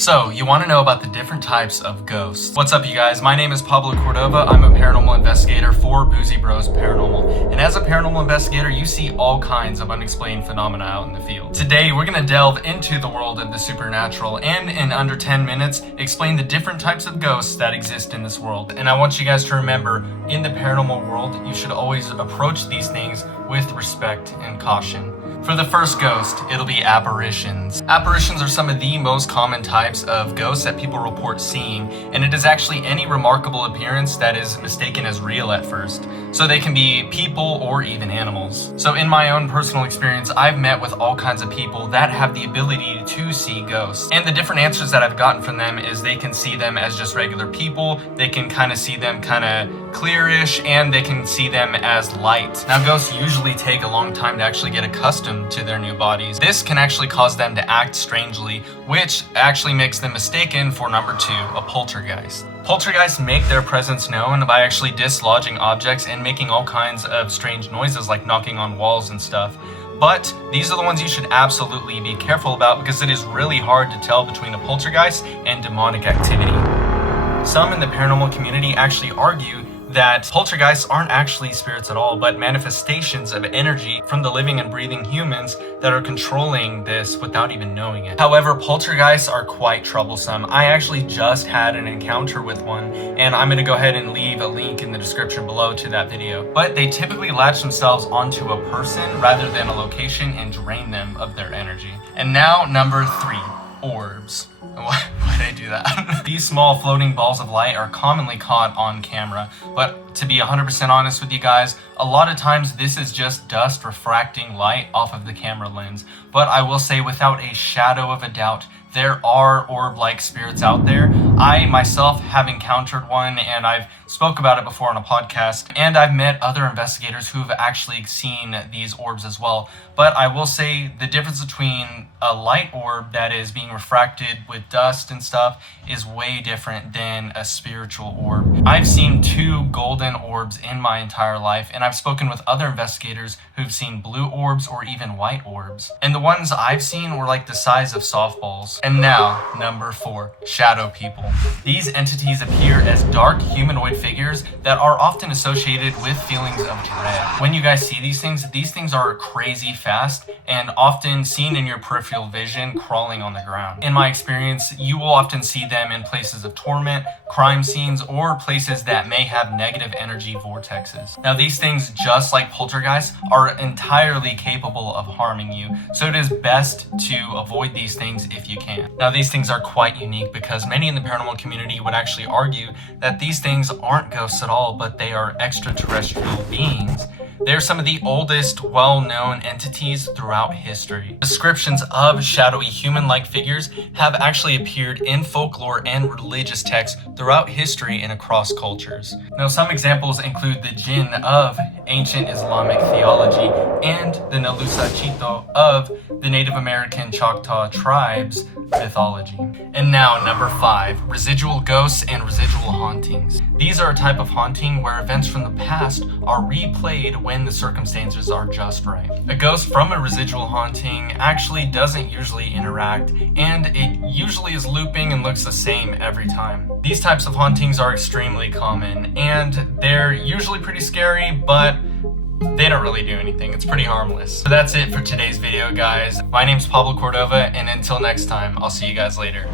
So, you want to know about the different types of ghosts. What's up, you guys? My name is Pablo Cordova. I'm a paranormal investigator for Boozy Bros Paranormal. And as a paranormal investigator, you see all kinds of unexplained phenomena out in the field. Today, we're going to delve into the world of the supernatural and in under 10 minutes, explain the different types of ghosts that exist in this world. And I want you guys to remember, in the paranormal world, you should always approach these things with respect and caution. For the first ghost, it'll be apparitions. Apparitions are some of the most common types of ghosts that people report seeing, and it is actually any remarkable appearance that is mistaken as real at first. So they can be people or even animals. So in my own personal experience, I've met with all kinds of people that have the ability to see ghosts. And the different answers that I've gotten from them is they can see them as just regular people, they can kind of see them kind of clearish, and they can see them as light. Now, ghosts usually take a long time to actually get accustomed to their new bodies. This can actually cause them to act strangely, which actually makes them mistaken for number 2, a poltergeist. Poltergeists make their presence known by actually dislodging objects and making all kinds of strange noises like knocking on walls and stuff. But these are the ones you should absolutely be careful about because it is really hard to tell between a poltergeist and demonic activity. Some in the paranormal community actually argue that poltergeists aren't actually spirits at all, but manifestations of energy from the living and breathing humans that are controlling this without even knowing it. However, poltergeists are quite troublesome. I actually just had an encounter with one, and I'm gonna go ahead and leave a link in the description below to that video. But they typically latch themselves onto a person rather than a location and drain them of their energy. And now, number 3, orbs. Why did I do that? These small floating balls of light are commonly caught on camera, but to be 100% honest with you guys, a lot of times this is just dust refracting light off of the camera lens. But I will say without a shadow of a doubt, there are orb-like spirits out there. I myself have encountered one, and I've spoke about it before on a podcast, and I've met other investigators who've actually seen these orbs as well. But I will say the difference between a light orb that is being refracted with dust and stuff is way different than a spiritual orb. I've seen 2 golden orbs in my entire life, and I've spoken with other investigators who've seen blue orbs or even white orbs. And the ones I've seen were like the size of softballs. And now, number 4, shadow people. These entities appear as dark humanoid figures that are often associated with feelings of dread. When you guys see these things are crazy fast and often seen in your peripheral vision crawling on the ground. In my experience, you will often see them in places of torment, crime scenes, or places that may have negative energy vortexes. Now, these things, just like poltergeists, are entirely capable of harming you, so it is best to avoid these things if you can. Now, these things are quite unique because many in the paranormal community would actually argue that these things aren't ghosts at all, but they are extraterrestrial beings. They're some of the oldest, well-known entities throughout history. Descriptions of shadowy human-like figures have actually appeared in folklore and religious texts throughout history and across cultures. Now, some examples include the jinn of ancient Islamic theology and the Nalusachito of the Native American Choctaw tribes mythology. And now, number 5, residual ghosts and residual hauntings. These are a type of haunting where events from the past are replayed when the circumstances are just right. A ghost from a residual haunting actually doesn't usually interact, and it usually is looping and looks the same every time. These types of hauntings are extremely common, and they're usually pretty scary, but they don't really do anything. It's pretty harmless. So that's it for today's video, guys. My name's Pablo Cordova, and until next time, I'll see you guys later.